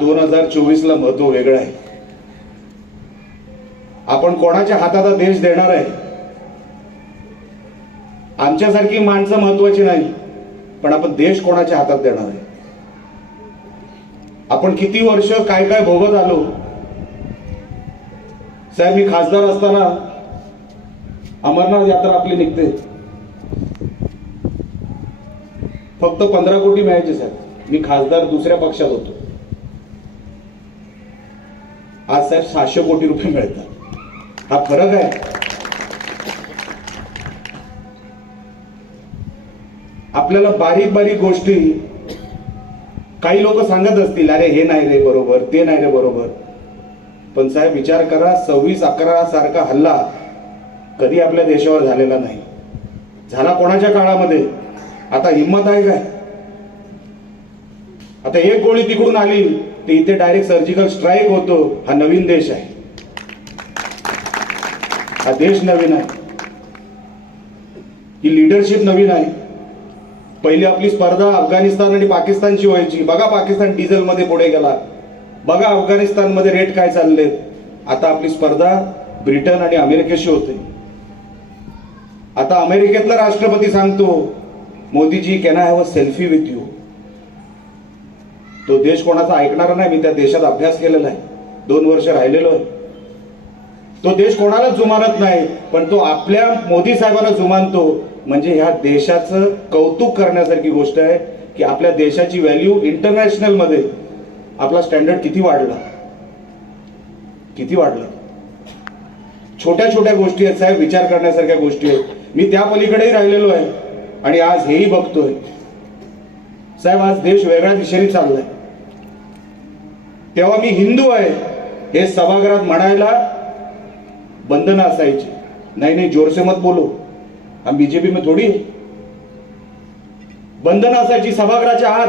2024 ला महत्व वेगळं आहे. आपण कोणाच्या हातात हा देश देणार आहे? आमच्यासारखी माणसं महत्वाची नाही, पण आपण देश कोणाच्या हातात देणार आहे? आपण किती वर्ष काय काय भोगत आलो. साहेब, मी खासदार असताना अमरनाथ यात्रा आपली निघते, फक्त 15 कोटी मिळायचे साहेब. मी खासदार दुसऱ्या पक्षात होतो. आज साहेब 600 कोटी रुपये मिळतात. हा फरक आहे. आपल्याला बारीक बारीक गोष्टी काही लोक सांगत असतील, अरे हे नाही रे बरोबर, ते नाही रे बरोबर. पण साहेब विचार करा, 26/11 सारखा हल्ला कधी आपल्या देशावर झालेला नाही. झाला कोणाच्या काळामध्ये? आता हिम्मत आहे काय? आता एक गोळी तिकडून आली तर इथे डायरेक्ट सर्जिकल स्ट्राईक होतो. हा नवीन देश आहे. हा देश नवीन आहे. ही लीडरशिप नवीन आहे. पहिली आपली स्पर्धा अफगाणिस्तान आणि पाकिस्तानची व्हायची. बघा पाकिस्तान डिझेल मध्ये पुढे गेला. बघा अफगाणिस्तान मध्ये रेट काय चाललेत. आता आपली स्पर्धा ब्रिटन आणि अमेरिकेशी होते. आता अमेरिकेतला राष्ट्रपती सांगतो, Modiji can I have a selfie with you. तो देश कोणाचा ऐकणारा नाही. मी त्या देशात अभ्यास केलेला आहे. 2 वर्ष राहिलेलो आहे. तो देश कोणालाच जुमानत नाही, पण तो आपल्या मोदी साहेबांना जुमानतो. म्हणजे ह्या देशाचं कौतुक करण्यासारखी गोष्ट आहे की आपल्या देशाची व्हॅल्यू इंटरनॅशनल मध्ये आपला स्टँडर्ड किती वाढला, किती वाढला. छोट्या छोट्या गोष्टी आहेत साहेब, विचार करण्यासारख्या गोष्टी आहेत. मी त्या पलीकडेही राहिलेलो आहे आणि आज हेही बघतोय. साहेब, आज देश वेगळ्या दिशेने चाललाय. तेव्हा मी हिंदू आहे हे सभागृहात म्हणायला बंधनं असायची. नाही नाही, जोर से मत बोलो, हम बीजेपी में थोडी. बंधनं असायची सभागृहाच्या आत.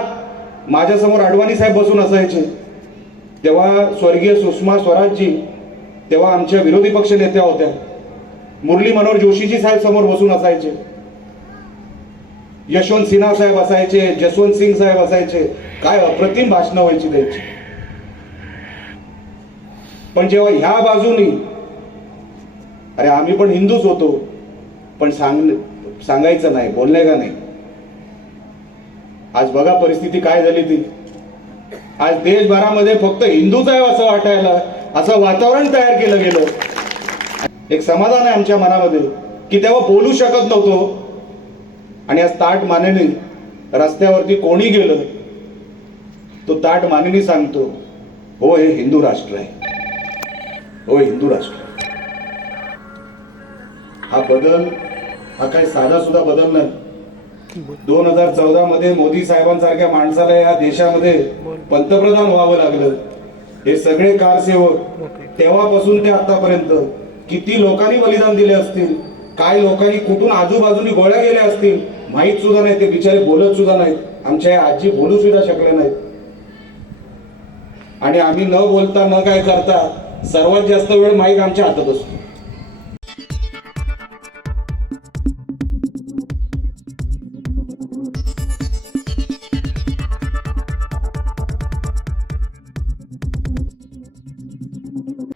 माझ्यासमोर अडवाणी साहेब बसून असायचे. तेव्हा स्वर्गीय सुषमा स्वराजजी तेव्हा आमच्या विरोधी पक्ष नेत्या होत्या. मुरली मनोहर जोशीजी साहेब समोर बसून असायचे. यशवंत सिन्हा साहेब असायचे, जसवंत सिंग साहेब असायचे. काय अप्रतिम भाषणं व्हायची त्यांची. पण जेव्हा ह्या बाजूनी, अरे आम्ही पण हिंदूच होतो, पण सांगायचं नाही, बोलणे का नाही. आज बघा परिस्थिती काय झाली ती. आज देशभरामध्ये फक्त हिंदूच आहे असं वाटायला, असं वातावरण तयार केलं गेलं. एक समाधान आहे आमच्या मनामध्ये की तेव्हा बोलू शकत नव्हतो आणि आज ताट मानेने रस्त्यावरती कोणी गेलं तो ताट मानेने सांगतो, हो हे हिंदू राष्ट्र आहे, हो हिंदू राष्ट्र. हा बदल हा काही साधा सुद्धा बदल नाही. 2014 मध्ये मोदी साहेबांसारख्या माणसाला या देशामध्ये पंतप्रधान व्हावं लागलं. हे सगळे कारसेवक तेव्हापासून ते आतापर्यंत किती लोकांनी बलिदान दिले असतील, काय लोकांनी कुठून आजूबाजूनी गोळ्या गेल्या असतील माहित सुद्धा नाही. ते बिचारे बोलत सुद्धा नाहीत. आमच्या आजी बोलू सुद्धा शकले नाहीत. आणि आम्ही न बोलता न काय करता सर्वात जास्त वेळ माईक आमच्या हातात असतो.